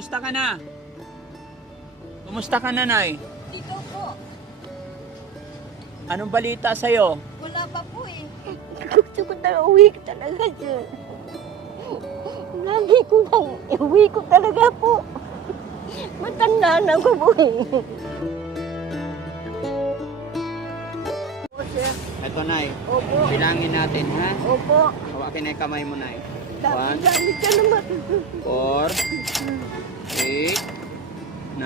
kumusta ka na? Kumusta ka na, Nay? Ikaw po. Anong balita sa'yo? Wala pa po eh. Gusto ko talaga, uwi ko talaga siya. Lagi ko lang, uwi ko talaga po. Matanda na ko po eh. Opo, sir. Ito, Nay. Opo. Bilangin natin, ha? Opo. Hawakin na yung kamay mo, Nay. Dami ka naman. 4, 8, 9,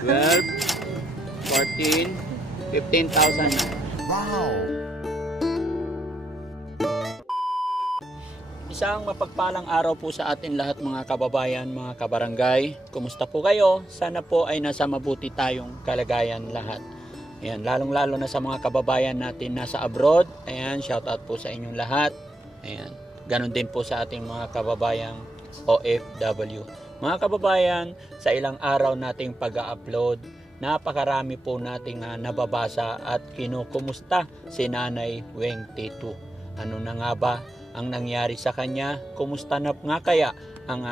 12, 14, 15,000 na. Wow! Isang mapagpalang araw po sa atin lahat mga kababayan, mga kabarangay. Kumusta po kayo? Sana po ay nasa mabuti tayong kalagayan lahat. Ayan, lalong-lalo na sa mga kababayan natin nasa abroad. Ayan, shoutout po sa inyong lahat. Ayan, ganon din po sa ating mga kababayang OFW. Mga kababayan, sa ilang araw nating pag-upload, napakarami po nating nababasa at kinukumusta si Nanay Weng Titu. Ano na nga ba ang nangyari sa kanya? Kumusta na nga kaya ang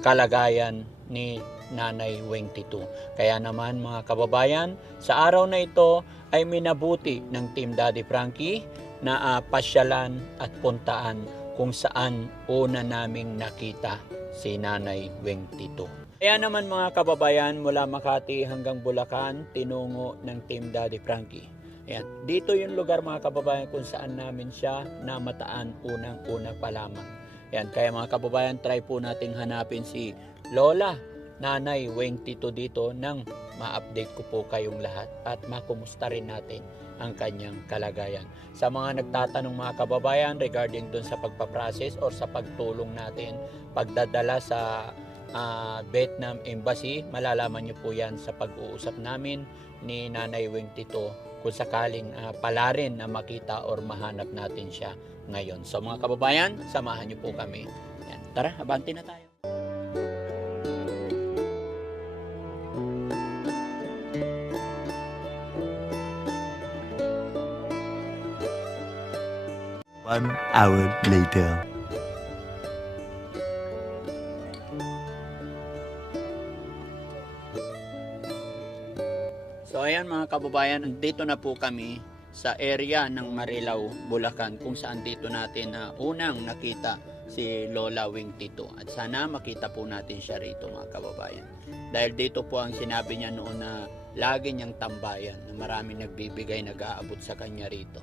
kalagayan ni Nanay Weng Titu? Kaya naman mga kababayan, sa araw na ito ay minabuti ng Team Daddy Frankie na pasyalan at puntaan kung saan una naming nakita si Nanay Weng Titu. Kaya naman mga kababayan, mula Makati hanggang Bulacan, tinungo ng Team Daddy Frankie. Ayan, dito yung lugar mga kababayan kung saan namin siya namataan unang-una pa lamang. Ayan, kaya mga kababayan, try po nating hanapin si Lola Nanay Weng Titu dito nang ma-update ko po kayong lahat at makumusta rin natin ang kanyang kalagayan. Sa mga nagtatanong mga kababayan regarding dun sa pagpaprocess or sa pagtulong natin, pagdadala sa Vietnam Embassy, malalaman nyo po yan sa pag-uusap namin ni Nanay Weng Titu kung sakaling pala rin na makita or mahanap natin siya ngayon. So mga kababayan, samahan nyo po kami. Yan. Tara, abante na tayo. One hour later. So ayan mga kababayan, dito na po kami sa area ng Marilao, Bulacan, kung saan dito natin unang nakita si Lola Weng Titu. At sana makita po natin siya rito mga kababayan. Dahil dito po ang sinabi niya noon na lagi niyang tambayan, na maraming nagbibigay, nag-aabot sa kanya rito.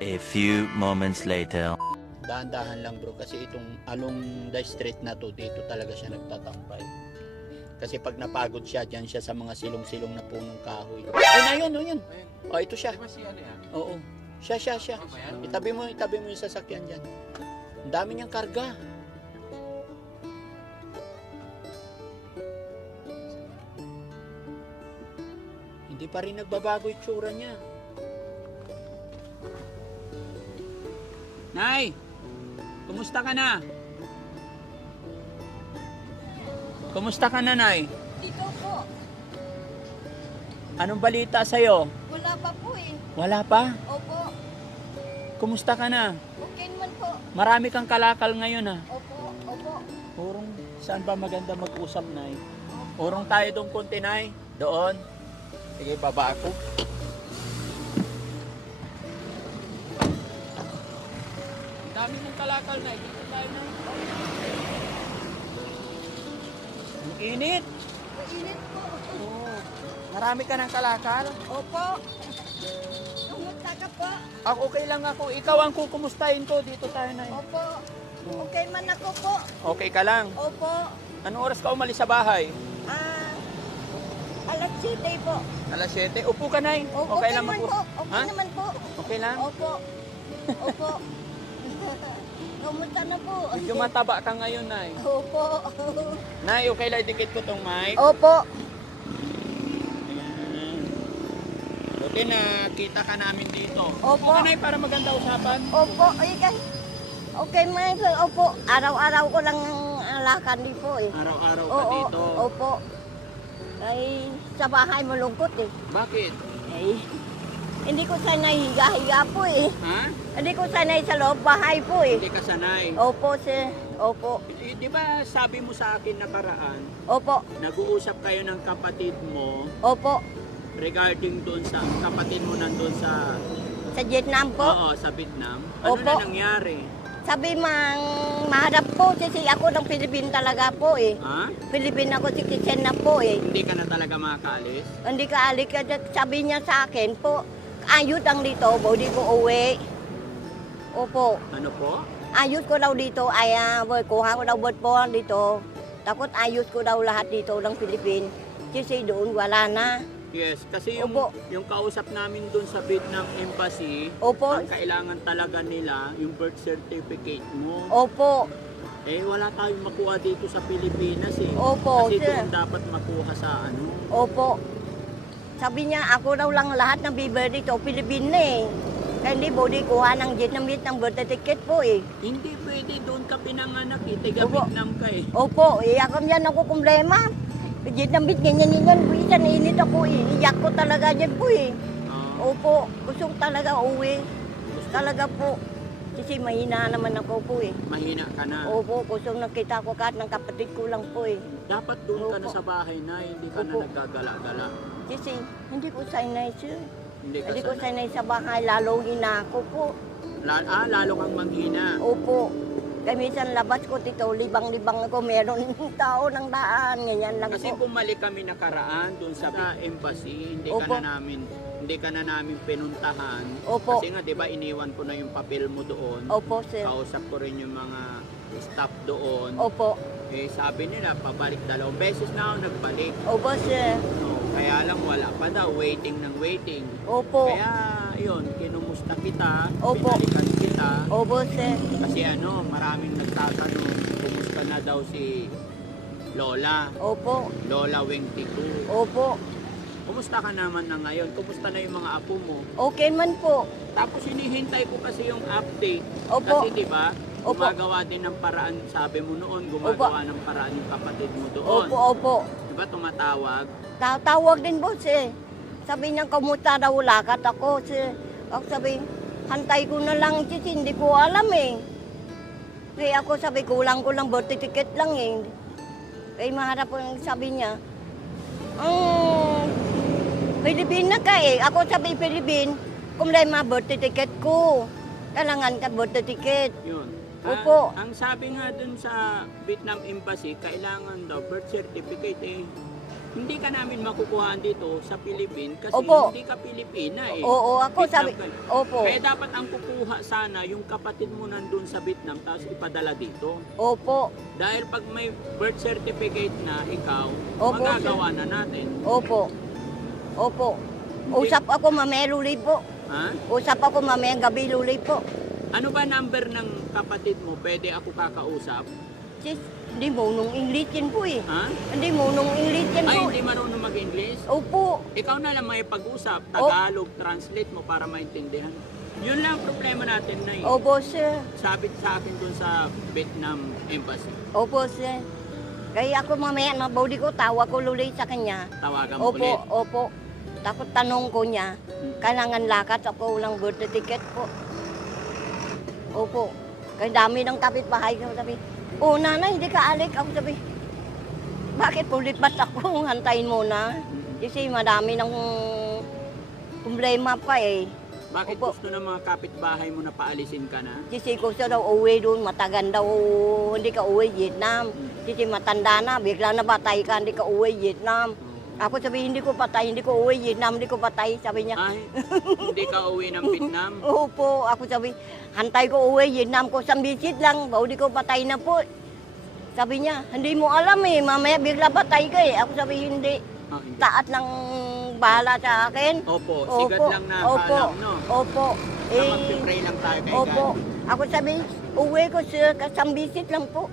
A few moments later. Dahan-dahan lang bro, kasi itong along the street na to, dito talaga siya nagtatambay. Kasi pag napagod siya, dyan siya sa mga silong-silong na punong kahoy. Ay, na yun, yun. O, ito siya. Oo. Siya. Itabi mo yung sasakyan dyan. Ang dami niyang karga. Hindi pa rin nagbabago yung tsura niya. Nay! Kumusta ka na? Kumusta ka na, Nay? Ikaw po. Anong balita sa'yo? Wala pa po eh. Wala pa? Opo. Kumusta ka na? Okay naman po. Marami kang kalakal ngayon, ha? Opo. Opo. Urong, saan ba maganda mag-usap, Nay? Urong tayo doon konti, Nay. Doon. Sige, baba ako. Ang dami ng kalakal, Nay. Dito tayo na. Ang init. Mainit po. Oo. Marami ka ng kalakal. Opo. Kumusta ka po? Okay lang ako. Ikaw ang kukumustahin ko. Dito tayo, Nay. Opo. Okay man ako po. Okay ka lang. Opo. Anong oras ka umalis sa bahay? Alas 7 po. Alas 7. Upo ka, Nay. Okay lang naman mag- po. Okay Ha? naman po. Okay lang? Opo. Opo. Kumusta na po? Medyo mataba ka ngayon, Nay. Opo. Nay, okay lang dikit ko tong mic. Opo. Ayan. Buti na kita ka namin dito. Opo. Okay, Nay, para maganda usapan. Opo. Okay man. Opo. Araw-araw ko lang alakan din po eh. Araw-araw ka Oo. dito. Opo. Ay, sa bahay malungkot eh. Bakit? Ay, Hindi ko sanay higa-higa po eh. Ha? Hindi ko sanay sa loob bahay po eh. Hindi ka sanay. Opo, sir. Opo. Di ba sabi mo sa akin nakaraan, Opo. nag-uusap kayo ng kapatid mo Opo. regarding doon sa kapatid mo nandun sa Sa Vietnam po. Oo, sa Vietnam. Ano Opo. na nangyari? Sabi maharap po kasi ako ng Pilipin talaga po eh. Ha? Pilipin ako citizen na po eh. Hindi ka na talaga makakaalis? Hindi ka alik ka. Sabi niya sa akin po, ayos ang dito, body ko uwi. Opo. Ano po? Ayos ko daw dito, ay kuha ko daw bot po dito. Takot ayos ko daw lahat dito ng Pilipin. Kasi doon wala na. Yes, kasi yung, Opo. yung kausap namin doon sa Vietnam Embassy, Opo. ang kailangan talaga nila, yung birth certificate mo. Opo. Eh, wala tayong makuha dito sa Pilipinas eh. Opo, Kasi sir. doon dapat makuha sa ano. Opo. Sabi niya, ako daw lang lahat ng biber dito, Pilipin na eh. Kaya hindi body kuha ng Vietnamese ng birth certificate po eh. Hindi pwede, doon ka pinanganak eh. Tiga Opo. Vietnam ka eh. Opo, ako yan ako problema. Vietnamese, ganyan. Isa nainit ako eh. Iyak ko talaga dyan po eh. Ah, Opo, gusto ko talaga uwi. Talaga po. Kasi mahina naman ako po eh. mahina ka na. Opo, gusto nakita ko kahit ng kapatid ko lang po eh. Dapat doon ka na Opo. sa bahay na, hindi ka na Opo. naggagala-gala. Kasi hindi ko sanay sir. Hindi ka Hindi ko sana. sanay sa bahay, lalo ina ako po. Lalo kang manghina. Opo. Kaya minsan labas ko dito, libang-libang ako, meron tao ng daan, ganyan lang Kasi po. bumalik kami nakaraan doon sa embassy, hindi Opo. ka na namin pinuntahan. Opo. Kasi nga 'di ba iniwan ko na yung papel mo doon. Opo sir. Kausap ko rin yung mga staff doon. Opo. Eh sabi nila pabalik 2 beses na ako nagbalik. Opo sir. No, kaya lang wala pa daw, waiting ng waiting. Opo. Kaya yun, kinumusta kita, Opo. pinalikan kita. Opo sir. Kasi ano, maraming nagtatanong, kumusta na daw si Lola, Opo. Lola Weng Tiku. Opo. Kumusta ka naman na ngayon? Kumusta na yung mga apo mo? Okay man po. Tapos hinihintay ko kasi yung update. Opo. Kasi 'di ba? Opo. Gumagawa din ng paraan, sabi mo noon, gumagawa ng paraan yung kapatid mo doon. Opo, opo. 'Di ba tumatawag? Tatawag din po sir. Sabi niya, kamusta daw lakat ako sir. Ako sabi, hantay ko na lang kasi hindi ko alam eh. Kaya ako sabi, kulang ko lang birth certificate lang eh. Kaya maharap po yung sabi niya, Pilipin na ka eh. Ako sabi, Pilipin, kumlema birth certificate ko. Kailangan ka birth certificate. Yun. Opo. Ang sabi nga dun sa Vietnam Embassy, kailangan daw birth certificate eh. Hindi ka namin makukuhaan dito sa Philippines kasi Opo. hindi ka Pilipina eh. Oo, ako Vietnam sabi, ka. opo, Kaya dapat ang kukuha sana yung kapatid mo nandun sa Vietnam tapos ipadala dito. opo, Dahil pag may birth certificate na ikaw, Opo, magagawa na natin. opo, opo. Usap ako mamaya luli po. Ha? Usap ako mamaya gabi luli po. Ano ba number ng kapatid mo? Pwede ako kakausap? Sis, hindi mo nung English yan po eh. Ha? Hindi mo nung English yan Ay, po. hindi marunong mag-English? Opo, Ikaw na lang may pag-usap, Oh. Tagalog, translate mo para maintindihan. Yun lang ang problema natin na opo sir, sabit sa akin dun sa Vietnam Embassy. opo sir. Kaya ako mamaya, mabody ko, tawa ko luli sa kanya. Tawagan mo Opo, ulit. opo. Takot tanong ko niya, kailangan lakat ako lang birth certificate po. Opo. Kaya dami ng kapitbahay ko sabi, oh nanay, hindi ka alik. Ako sabi, bakit ulit ba't ako? Hantayin mo na. Kasi madami ng problema pa eh. Bakit Opo. gusto ng mga kapitbahay mo na paalisin ka na? Kasi gusto daw uwi doon, matagan daw, hindi ka uwi Vietnam. Kasi matanda na, bigla na batay ka, hindi ka uwi Vietnam. Ako sabi, hindi ko patay, hindi ko uwi Vietnam, hindi ko patay. Sabi niya, Ay, hindi ka uwi ng Vietnam? opo, ako sabi, hantay ko uwi, Vietnam ko, sambisit lang, baudi ko patay na po. Sabi niya, hindi mo alam eh, mamaya bigla patay ka eh. Ako sabi, hindi, Ah, hindi. taat lang bahala sa akin. Opo, sigat lang na opo, alam, no? opo. Na mag-pray lang tayo kay Opo, God. ako sabi, uwi ko sir, sambisit lang po.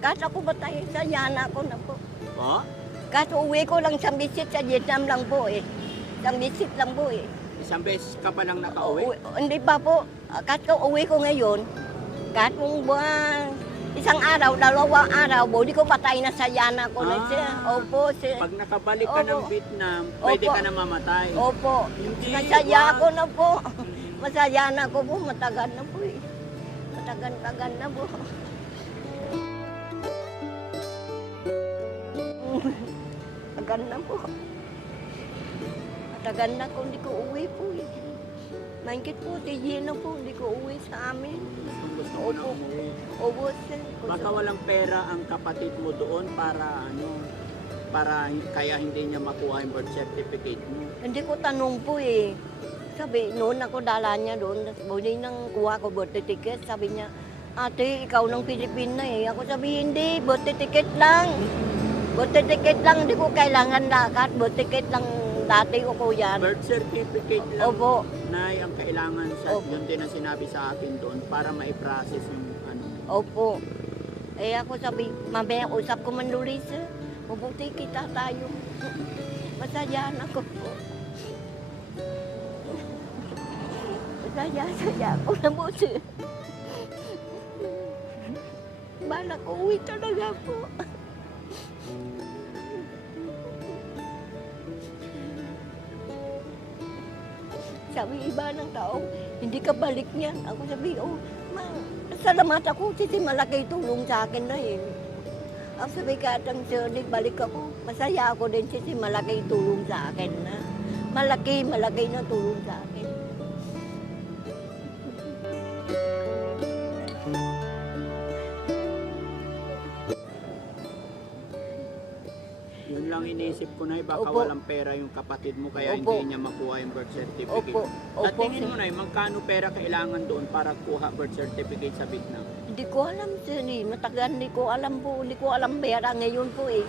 Kahit ako patay, sa yana ko na po. Oh? Kahit uwi ko lang sambisit sa Vietnam lang po eh. Sambisit lang po eh. Isang beses ka pa lang nakauwi? Hindi pa po. Kahit ko uwi ko ngayon, kahit mong buwan, isang araw, dalawang araw, di ko patay na sayana ko na siya. Opo, sir. Pag nakabalik ka ng Opo. Vietnam, pwede Opo. ka na mamatay. Opo. Hindi, Masaya wag. ako na po. Masaya na ako po. Matagal na po eh. Matagal na po. Matagal na po. Matagal na ko. Hindi ko uwi po eh. Maingkit po, tigilan na po. Hindi ko uwi sa amin. Gusto mo na Opo. umuwi. Opo, sir. Baka walang pera ang kapatid mo doon para kaya hindi niya makuha yung birth certificate mo. Hindi ko tanong po eh. Sabi, noon ako dala niya doon. Buli nang kuha ko birthday ticket. Sabi niya, ate, ikaw ng Pilipina eh. Ako sabi, hindi, birthday ticket lang. Birthday ticket lang, hindi ko kailangan lakat. Birthday ticket lang dati ko ko yan. Birth certificate lang Opo. na ang kailangan sa Opo. yun din ang sinabi sa akin doon para ma-process yung ano. Opo. Eh ako sabi, mamaya usap ko man Lulis. Mabuti kita tayo. Masaya na ako po. Masaya ako na po sir. Balak uwi talaga po. Sabi iba ng tao, hindi ka balik niyan. Ako sabi, oh, salamat ako kasi malaki tulong sa akin na eh. Ako sabi katang sir, balik ako. Masaya ako din kasi malaki tulong sa akin na. Malaki na tulong sa akin. Yun lang inisip ko na baka Opo. walang pera yung kapatid mo kaya Opo. hindi niya makuha yung birth certificate. Opo, Sa opo. tingin mo na magkano pera kailangan doon para kuha birth certificate sa Vietnam? Hindi ko alam sir eh. Matagal hindi ko alam po. Hindi ko alam pera ngayon po eh.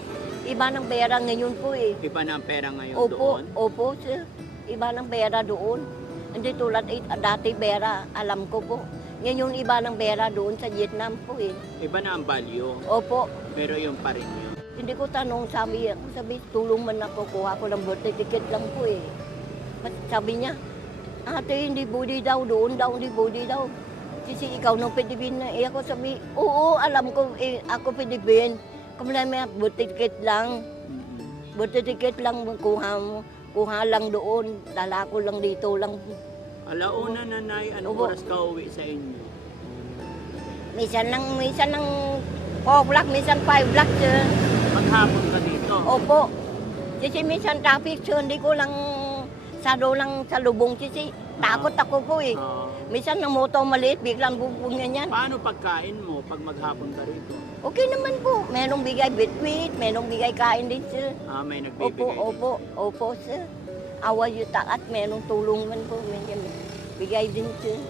Iba ng pera ngayon po eh. Iba na ang pera ngayon Opo, doon. opo sir. Iba ng pera doon. Hindi tulad dati pera, alam ko po. Ngayon iba ng pera doon sa Vietnam po eh. Iba na ang value, Opo, pero yung pa rin yun. hindi ko tanong, sabi, tulong man ako, kuha ko ng birthday ticket lang po eh. Sabi niya, ate, hindi budi daw, doon daw, hindi budi daw. Kasi ikaw nung Pilipin na, ako sabi, oo, alam ko, ako Pilipin. Kung may birthday ticket lang, birthday ticket lang, kuha lang doon, dala ko lang dito lang. Alauna nanay, anong Opo. oras ka uwi sa inyo? Minsan ng 4 o'clock, minsan 5 o'clock, sir. Maghapon ka dito. Opo. Kasi minsan traffic, sir, hindi ko lang lang sa lubong. Kasi takot ako po eh. Oo. Minsan ng motor maliit, biglang bubungyan yan. Paano pagkain mo pag maghapon ka rito? Okay naman po. Merong bigay bitwit, merong bigay kain din, sir. May Opo, nagbibigay. opo, sir. Awa yung taat, merong tulong man po. Medyo bigay din, sir.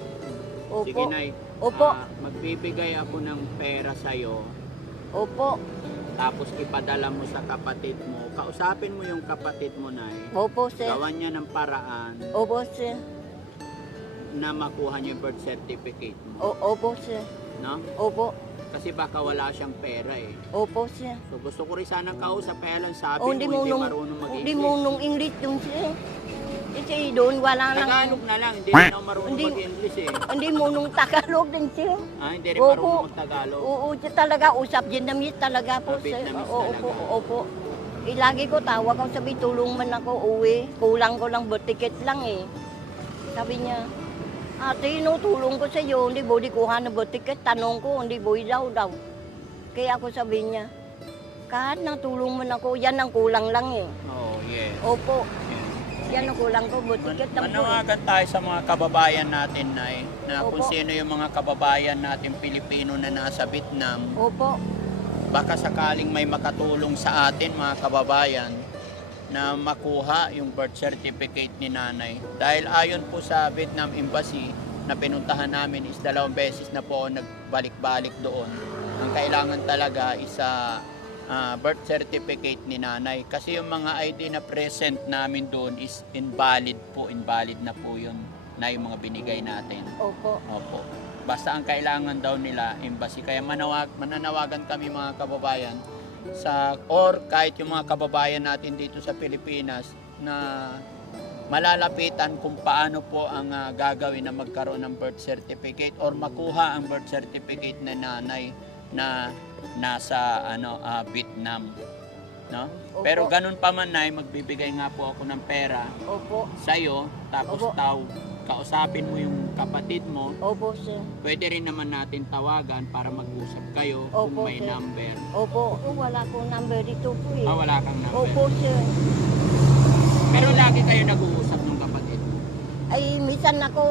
Opo. Sige, Nay. Opo. Magbibigay ako ng pera sa'yo, Opo. tapos ipadala mo sa kapatid mo. Kausapin mo yung kapatid mo, Nay. Opo, sir. Gawan niya ng paraan Opo, sir. na makuha niyo yung birth certificate mo. Opo, sir. No? Opo. Kasi baka wala siyang pera eh. Opo, sir. So gusto ko rin sanang kausap, kaya lang sabi Oh, mo hindi marunong hindi mag-English. mo nung English doon siya. Kasi doon wala lang. Tagalog na lang, hindi rin ako marunong Hindi. mag-English eh. Hindi mo nung Tagalog din siya. Hindi rin Opo. marunong mag-Tagalog. Oo, siya talaga usap Vietnamese talaga po sir. Vietnamese Oo, talaga. opo, opo. Lagi ko tawag ako sabi tulong man ako uwi. Kulang ko lang birth ticket lang eh. Sabi niya, ate, no, tulong ko sa iyo. Hindi bodi kuha ng birth ticket. Tanong ko, hindi bodi daw. Kaya ako sabi niya, kahit nang tulong man ako, yan ang kulang lang eh. Oh, yes. Opo, yes. yan ang kulang ko, birth ticket lang po eh. Manawagan tayo sa mga kababayan natin, Nay, na kung Opo. sino yung mga kababayan natin Pilipino na nasa Vietnam, Opo, baka sakaling may makatulong sa atin, mga kababayan, na makuha yung birth certificate ni nanay. Dahil ayon po sa Vietnam Embassy na pinuntahan namin is 2 beses na po ako nagbalik-balik doon. Ang kailangan talaga is birth certificate ni nanay. Kasi yung mga ID na present namin doon is invalid na po yun na yung mga binigay natin. opo. Opo. Basta ang kailangan daw nila, embassy. Kaya mananawagan kami mga kababayan or kahit yung mga kababayan natin dito sa Pilipinas na malalapitan kung paano po ang gagawin na magkaroon ng birth certificate or makuha ang birth certificate na nanay na nasa Vietnam, no? Opo. Pero ganun pa man, Nay, magbibigay nga po ako ng pera Opo. sa'yo, tapos Opo. kausapin mo yung kapatid mo. Opo, sir. Pwede rin naman natin tawagan para mag-usap kayo kung Opo, may sir. number. Opo. Wala akong number dito po eh. Wala kang number. Opo, sir. Pero lagi kayo nag-uusap ng kapatid mo. Ay, minsan ako,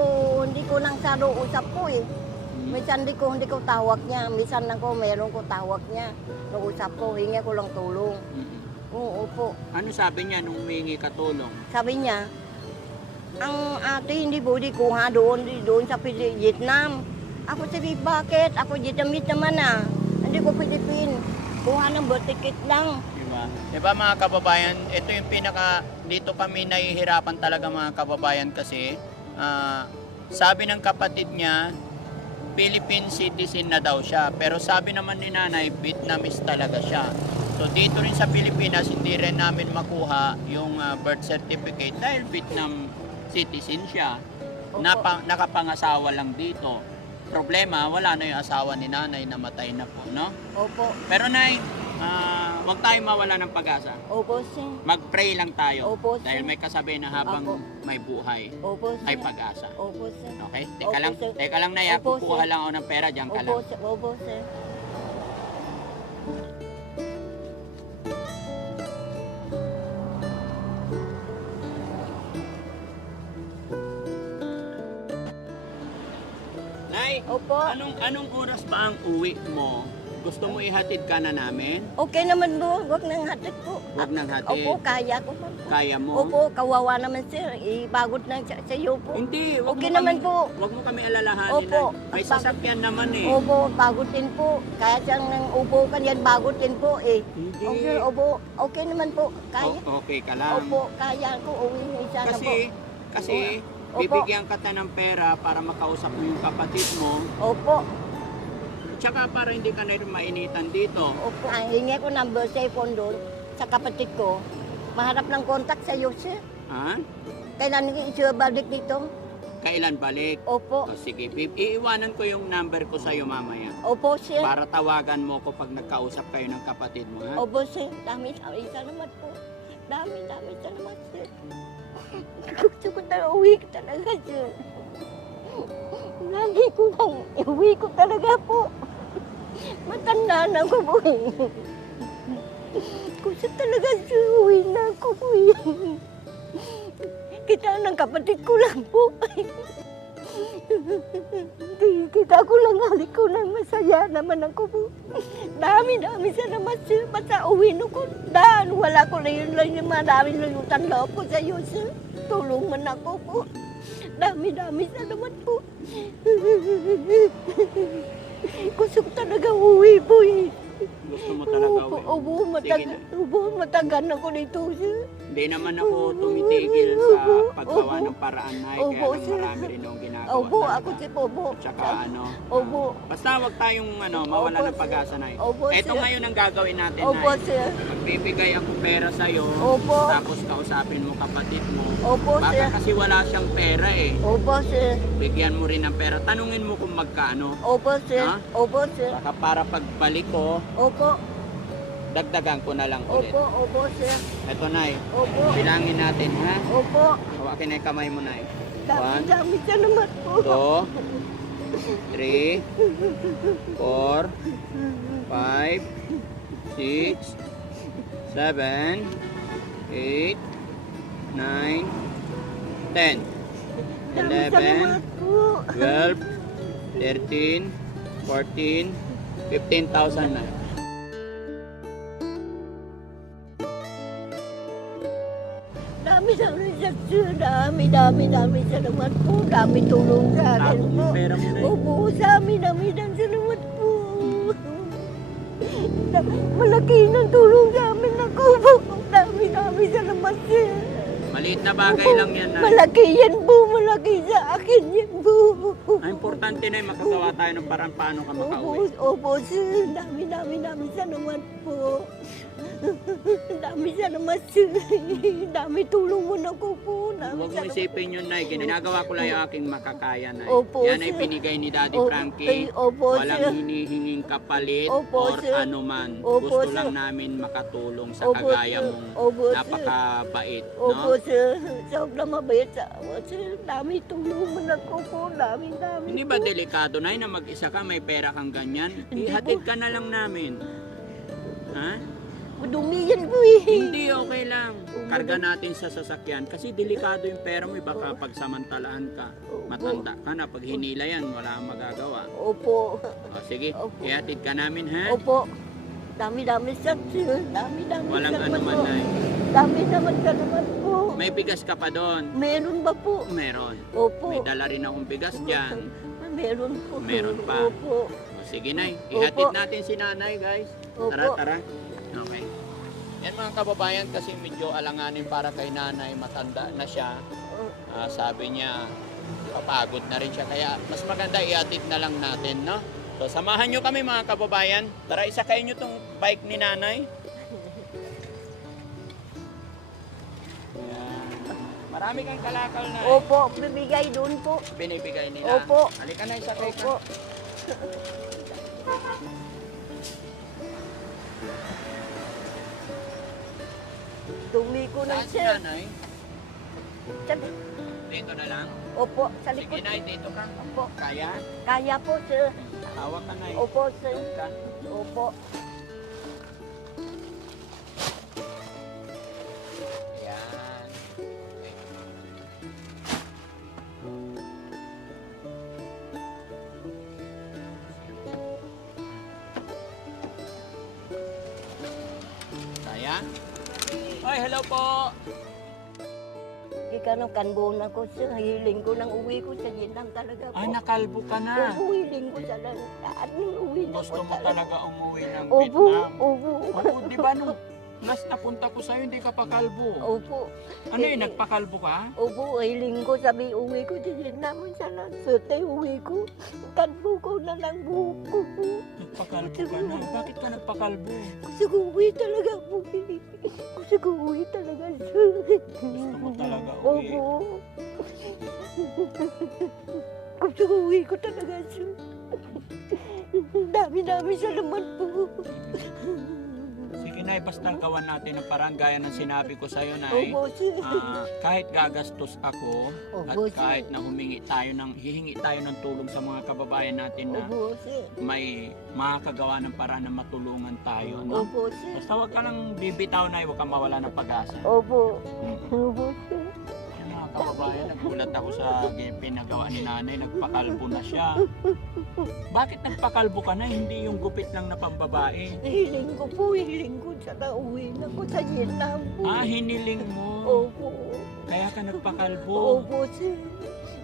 hindi ko nang saro usap po eh. Minsan hindi ko tawag niya. Minsan ako, meron ko tawag niya. Nung usap ko, hingi ko lang tulong. Mm-mm. Oo po. Ano sabi niya nung humingi ka tulong? Sabi niya, ang ate hindi pwede kuha doon sa Vietnam. Ako sabi, bakit? Ako Vietnamese naman ah. Hindi ko Pilipin. Kuha ng birth ticket lang. Diba mga kababayan, ito yung dito kami nahihirapan talaga mga kababayan kasi sabi ng kapatid niya, Philippine citizen na daw siya. Pero sabi naman ni nanay, Vietnamese talaga siya. So dito rin sa Pilipinas, hindi rin namin makuha yung birth certificate dahil Vietnam citizen siya. Opo. Nakapangasawa lang dito. Problema, wala na yung asawa ni nanay, namatay na po, no? Opo. Pero nay, huwag tayong mawala ng pag-asa. Opo, sir. Mag-pray lang tayo. Opo, sir. Dahil may kasabi na habang Opo. may buhay, Opo, sir. ay pag-asa. Opo, sir. Okay? Opo, sir. Teka lang na Opo, kukuha sir. lang ako ng pera, diyan ka Opo, lang. sir. Opo, sir. Nay, Opo. anong oras ba ang uwi mo? Gusto mo ihatid ka na namin? Okay naman po. Huwag nang hatid po. Huwag nang hatid. Opo, kaya ko man po. Kaya mo? Opo, kawawa naman sir. Ipagod na sa iyo po. Hindi, wag Okay mo naman kami, po. Wag mo kami alalahanin. Opo. Nay. May sasakyan naman eh. Opo, pagod din po. Kaya siyang nang upo ka yan, pagod din po eh. Hindi. Okay, opo. Okay naman po. Kaya. Okay ka lang. Opo, kaya ko. Uwi na isa na po. Kasi Opo. bibigyan ka ng pera para makausap mo yung kapatid mo. Opo. Tsaka para hindi ka na rin mainitan dito. Opo. Ang hingi ko number cellphone doon sa kapatid ko. Maharap ng contact sa iyo sir. Ha? Kailan siya balik dito? Kailan balik? Opo. O sige, iiwanan ko yung number ko sa'yo mamaya. Opo sir. Para tawagan mo ko pag nagkausap kayo ng kapatid mo, ha? Opo sir. Dami salamat po. Dami salamat sir. Gusto ko talaga uwi ko talaga sir. Lagi ko lang uwi ko talaga po. Matanda na ako po eh. Gusto talaga sir uwi na ako po eh. Kita ng kapatid ko lang po. Kita ko lang halik ko lang masaya naman ako po. Dami salamat sir. Basta uwi na ko. Dahil wala ko na yun lang yung marami na yung loob ko sa iyo sir. Tulong man ako po. Dami salamat po. Gusto ko talaga uwi po eh. Gusto mo talaga uwi? Opo, matagal na ko dito sir. Hindi naman ako tumitigil sa paggawa ng paraan na Opo, kaya lang sir. marami rin akong ginagawa. Opo, talaga. ako si Popo. Tsaka Opo. basta wag tayong mawala Opo, ng pag-asa na Opo, Ito sir. ngayon ang gagawin natin, Opo, Nay. sir. Magbibigay ako pera sa'yo, Opo. tapos kausapin mo kapatid mo. Opo, Baka sir. kasi wala siyang pera eh. Opo, sir. Bigyan mo rin ng pera. Tanungin mo kung magkano. Opo, sir. Ha? Opo, sir. Baka para pagbalik ko, Opo. dagdagan ko na lang ulit. Opo, sir. Ito, Nay. Opo. Bilangin natin, ha? Opo. Hawakin na yung kamay mo, Nay. Dami salamat po. 2, 3, 4, 5, 6, 7, 8, 9, 10, Dami 11, salamat po. 12, 13, 14, 15,000 na. Dami salamat po. Dami tulong sa akin Tapos po. yung pera mo, Nay. Opo, sa amin, salamat po. Malaki ng tulong sa amin ako po. Dami salamat sir. Maliit na bagay lang yan, Nay. Malaki yan po, malaki sa akin yan po. Ang importante na makagawa tayo ng parang paano ka makauwi. Opo, sir. Dami salamat po. Dami salamat, sir. Dami tulong mo na ko po. Huwag mo isipin yun, Nay. Ginagawa ko lang yung aking makakaya, Nay. Opo, Yan ay sir. binigay ni Daddy Opo, Frankie. opo, Walang sir. hinihinging kapalit Opo, or sir. anuman. Opo, Gusto sir. lang namin makatulong sa Opo, kagaya sir. mong Opo, sir. napakabait. Opo, No? sir. Sobrang mabait sa awa, sir. Dami tulong mo na ko po. Dami. Hindi ba delikado, Nay, na mag-isa ka, may pera kang ganyan? Hindi Ihatid po. ka na lang namin. Ha? Madumi yan po eh. Hindi, okay lang. Karga natin sa sasakyan kasi delikado yung pera mo. Baka pagsamantalahan ka, matanda ka na. Pag hinila yan, wala kang magagawa. Opo. O, sige, Opo. ihatid ka namin, ha? Opo. Dami sir. Dami Walang salamat anuman, po. Nay. Dami salamat po. May bigas ka pa doon. Meron ba po? Meron. Opo. May dala rin akong bigas dyan. Meron po. Meron pa. Opo. O, sige, Nay. Ihatid Opo. natin si Nanay, guys. Opo. Tara. Okay. Yan mga kababayan, kasi medyo alanganin para kay Nanay. Matanda na siya. Sabi niya, papagod na rin siya. Kaya mas maganda ihatid na lang natin, no? So, samahan nyo kami mga kababayan. Tara, isakay nyo tong bike ni Nanay. Yan. Marami kang kalakal na. Opo. Bibigay doon po. Binibigay nila. Opo. Halika na, isakay Opo. ka. Dumi ko na Saan si sir. Nanay? Dito na lang. Opo. Sa Sige, likod. Nay, dito ka. Opo. Kaya? Kaya po sir. Hawak ka, Nay. Opo sir. Ka. Opo. Yan. Kaya? Ay, hello po. Ika ng kanbon ako sir. Hiling ko ng uwi ko sa Vietnam talaga po. Ay, nakalbo ka na. Opo, hiling ko sa lantaan ng uwi na Gusto ko mo talaga umuwi ng Opo, Vietnam. opo. Oo, di ba nung last napunta ko sa'yo, hindi ka pa kalbo. Opo. Ano yun, nagpakalbo ka? Opo, hiling ko sabi uwi ko sa Vietnam. Sana sute uwi ko. Kanbo ko na lang buhok ko po. Nagpakalbo ka na. Bakit ka nagpakalbo? Gusto ko uwi talaga po. Gusto ko uwi talaga sir. Gusto mo talaga uwi? Opo. Gusto ko uwi ko talaga sir. Dami salamat po. Sige, Nay, basta gawan natin ang parang gaya ng sinabi ko sa'yo, Nay. Opo sir. Kahit gagastos ako at Opo, sir. kahit na hihingi tayo ng tulong sa mga kababayan natin na Opo sir. may makakagawa ng paraan na matulungan tayo, no? Opo sir. Basta wag ka lang bibitaw, Nay, wag kang mawala ng pag-asa. Opo. Mm. Opo sir. Yung mga kababayan, nagulat ako sa pinagawa ni Nanay, nagpakalbo na siya. Bakit nagpakalbo ka na? Hindi yung gupit lang na pambabae. Hiling ko po, hiling ko sana uwi na ko sa Vietnam po. Hiniling mo. Opo. Kaya ka nagpakalbo. Opo sir.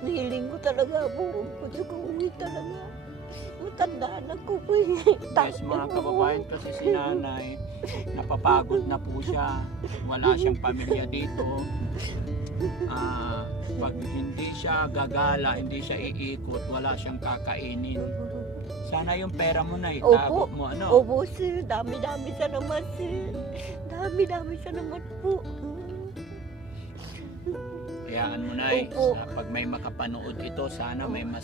Hiling ko talaga po. Gusto ko uwi talaga. Matandaan ako po. Yes, mga kababayan, kasi si Nanay, napapagod na po siya. Wala siyang pamilya dito. Pag hindi siya gagala, hindi siya iikot, wala siyang kakainin. Sana yung pera mo na itago Opo. mo, ano? Opo sir. Dami salamat sir. Dami salamat po. Hayaan mo na Opo. pag may makapanood ito, sana may mas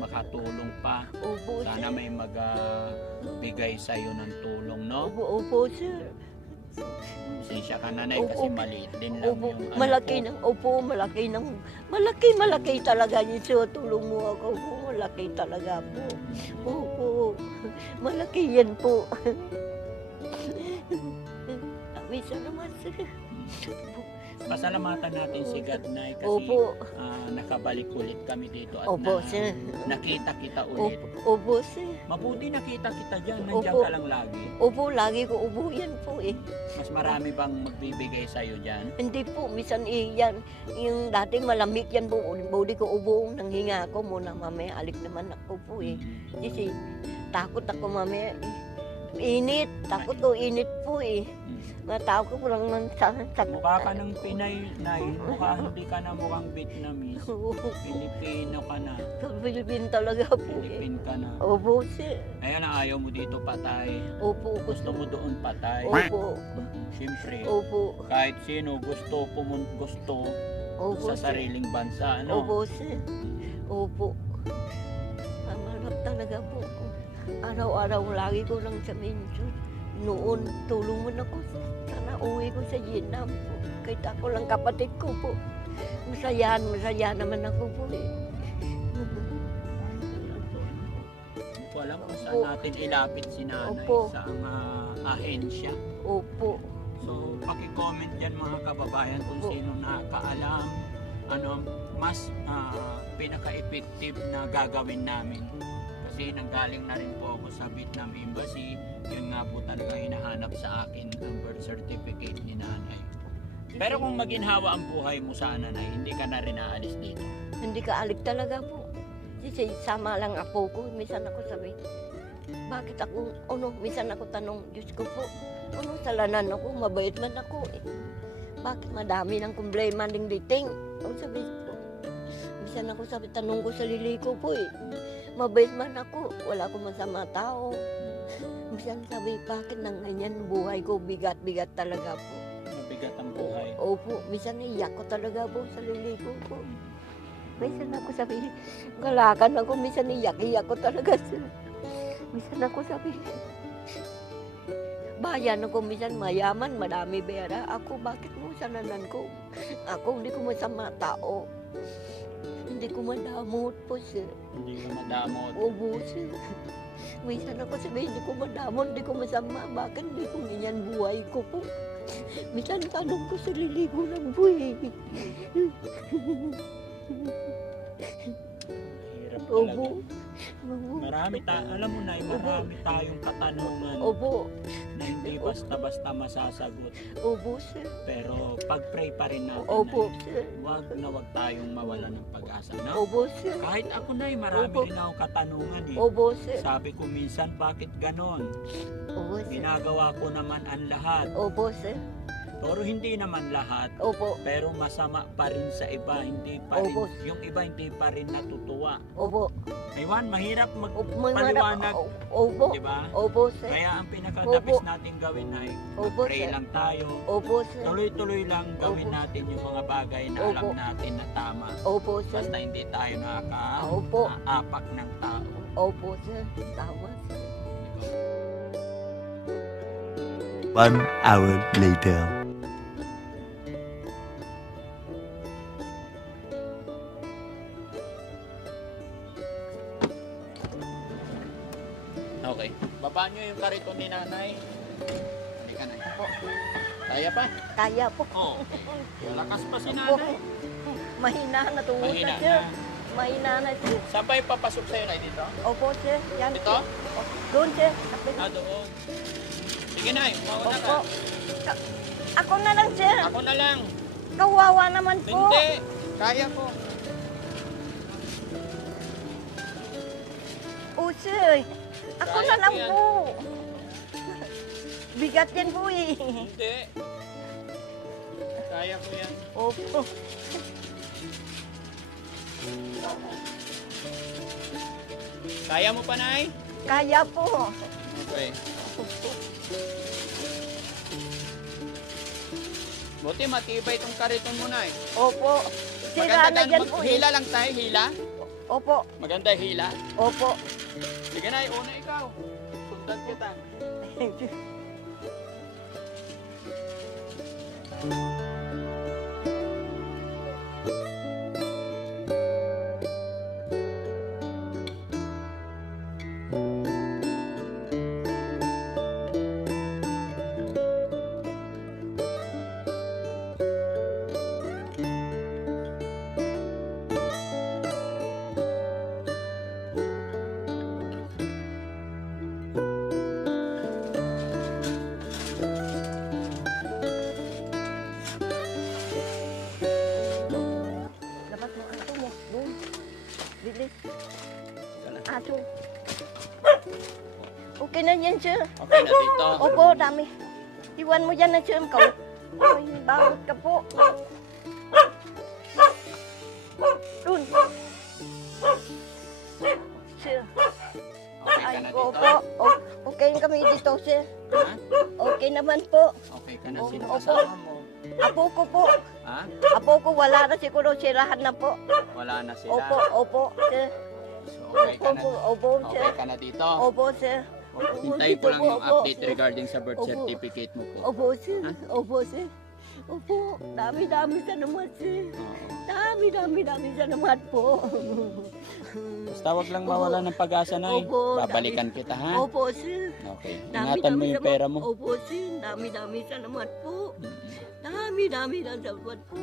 makatulong pa. Opo Sana sir. may magbigay sa iyo ng tulong, no? Opo sir. Pasensya ka na, Nay, kasi Opo. maliit din lang Opo, yung ano malaki ko. ng, opo, malaki talaga yun sir. Tulong mo ako po, malaki talaga po. Opo, malaki yan po. Dami salamat sir. Pasalamatan natin si God, Nay, kasi Opo, nakabalik ulit kami dito at opo sir. nakita kita ulit. Opo sir. Mabuti nakita kita dyan, nandiyan Opo. ka lang lagi. Opo, lagi ko ubo yan po eh. Mas marami bang magbibigay sa'yo dyan? Hindi po, misan yan. Yung dating malamig yan po, body ko ubo, nang hinga ako muna mamaya, alik naman ako po eh. Kasi takot ako mamaya eh. Init. Takot o init po eh. Natao ko lang ng Mukha ka ng Pinay, Nay. Hindi ka na mukhang Vietnamese. Pilipino ka na. Sa Philippine talaga po eh. Pilipin ka na. Opo, sir. Ayan ang ayaw mo dito patay. Opo, Gusto mo doon patay. Opo. Siyempre, Opo. kahit sino gusto Opo, sa sir. sariling bansa. Ano? Opo, sir. Opo. Amarap talaga po. Araw-araw lagi ko lang sa mention. Noon, tulong mo na ko. Sana uwi ko sa Vietnam po. Kahit ako lang kapatid ko po. Masaya naman ako po eh. Hindi ko alam kung saan Opo. natin ilapit si nanay Opo. sa ahensya. Opo. So, paki-comment dyan mga kababayan kung Opo. sino nakakaalam ano mas pinaka-effective na gagawin namin. Kasi nanggaling na rin po ako sa Vietnam Embassy. Yun nga po talaga hinahanap sa akin ang birth certificate ni nanay. Pero kung maginhawa ang buhay mo sa nanay, hindi ka na rin aalis dito. Hindi ka alik talaga po. Kasi sama lang apo ko. Minsan ako sabi, bakit ako, minsan ako tanong, Diyos ko po, salanan ako, mabait man ako eh. Bakit madami ng problema ng dating? Ang sabi ko, minsan ako sabi, tanong ko sa lili ko po eh. Mabait man ako, wala akong masama tao. Minsan sabi, bakit nang ganyan buhay ko, bigat-bigat talaga po. Mabigat ang buhay. Opo, minsan iyak ko talaga po sa lili ko po. Minsan ako sabi, galakan ako, minsan iyak ko talaga. Minsan ako sabi, bayan ako, minsan mayaman, madami pera. Ako, bakit mo sananan ko? Ako, hindi ko masama tao. Hindi ko madamot po, sir. Hindi mo madamot. Opo, sir. Minsan ako sabi, hindi ko madamot, hindi ko masama. Bakit hindi ko ganyan buhay ko po? Minsan tanong ko sa liligo ng buhay. Hirap talaga. Opo. Alam mo na, marami tayong katanungan Opo. na hindi basta-basta masasagot. Opo, sir. Pero pag-pray pa rin natin. Opo, Nay. sir. Wag tayong mawala ng pag-asa. No? Opo, sir. Kahit ako na, marami Opo. rin akong katanungan eh. Opo, sir. Sabi ko minsan, bakit ganon? Opo, sir. Ginagawa ko naman ang lahat. Opo, sir. Pero hindi naman lahat. Opo. Pero masama pa rin sa iba. Hindi pa rin, Opo. yung iba hindi pa rin natutuwa. Opo. Aywan, mahirap Opo. magpaliwanag. Opo. Di ba? Opo, sir. Kaya ang pinaka-dabis Opo. natin gawin ay Opo, pray sir. lang tayo. Opo, sir. Tuloy-tuloy lang gawin Opo. natin yung mga bagay na alam Opo. natin na tama. Opo, sir. Basta hindi tayo Opo. nakaka-apak ng tao. Opo, sir. Tama, sir. 1 hour later. Okay. Baba nyo yung kariton ni nanay. Hindi ka na. Kaya pa? Kaya po. Oo. Lakas pa si Opo. nanay. Mahina na tuhod Mahina na, sir. na. Mahina na, sir. Saan ba yung papasok sa'yo na dito? Opo, sir. Yan. Dito? Doon, sir. Doon. Sige na, mauna Opo. ka. Ako na lang, sir. Ako na lang. Kawawa naman po. Hindi. Kaya ko. O, sir. Ako Kaya na ko lang yan. po. Bigat yan po eh. Hindi. Kaya ko yan. Opo. Kaya mo pa, Nay? Kaya po. Okay. Buti matibay itong kariton mo, Nay. Opo. Sira na dyan po eh. Hila lang tayo, hila. Opo. Maganda hila. Opo. Sige, Nay, una ikaw. Sundan kita. Dapat mo ato mo. Doon. Bilis. Sige na. Ato. Okay na yan, sir. Okay na dito. Opo, dami. Iwan mo dyan na, sir. Ay, bakit ka po? Dun. Sir. Okay ka Ay, na po, dito. po. Okay kami dito, sir. Ha? Okay naman po. Okay ka na. Sino Opo. kasama mo? Apo ko po. Ha? Apo ko, wala na siguro. Sirahan na po. Wala na sila. Opo, opo, sir. So, okay ka na. Opo, opo, sir. Okay ka na dito. Opo, sir. Hintayin ko lang yung Opo. update regarding sa birth Opo. certificate mo po. Opo, sir. Ha? Opo, sir. Opo, dami-dami sa naman, sir. Oo. Dami sa naman po. Basta wag lang mawala ng pag-asa, Nay. Opo, Babalikan kita, ha? Opo, sir. Okay. Ingatan mo yung pera mo. Opo, sir. Dami sa naman po. Dami na salamat po.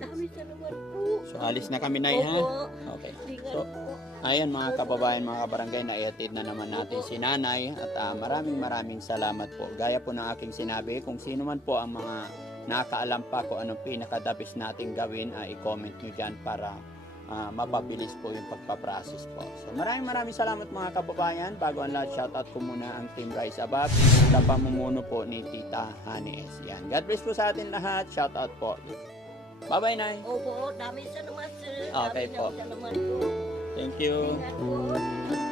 Dami sa naman po. So, alis na kami, Nay, ha? Opo. Okay. Ingat So, po. ayan mga kababayan, mga kabarangay, naihatid na naman natin si Nanay at maraming salamat po. Gaya po ng aking sinabi, kung sino man po ang mga nakakaalam pa kung anong pinakadabis nating gawin, i-comment nyo dyan para mapabilis po yung pagpaprocess po. So maraming salamat mga kababayan. Bago ang lahat, shoutout ko muna ang Team Rise Above sa pamumuno po ni Tita Honey S. Yan. God bless po sa atin lahat. Shoutout po. Bye-bye, Nay. Opo, dami sa naman, sir. Okay po. Dami sa naman po. Thank you. Ingat po.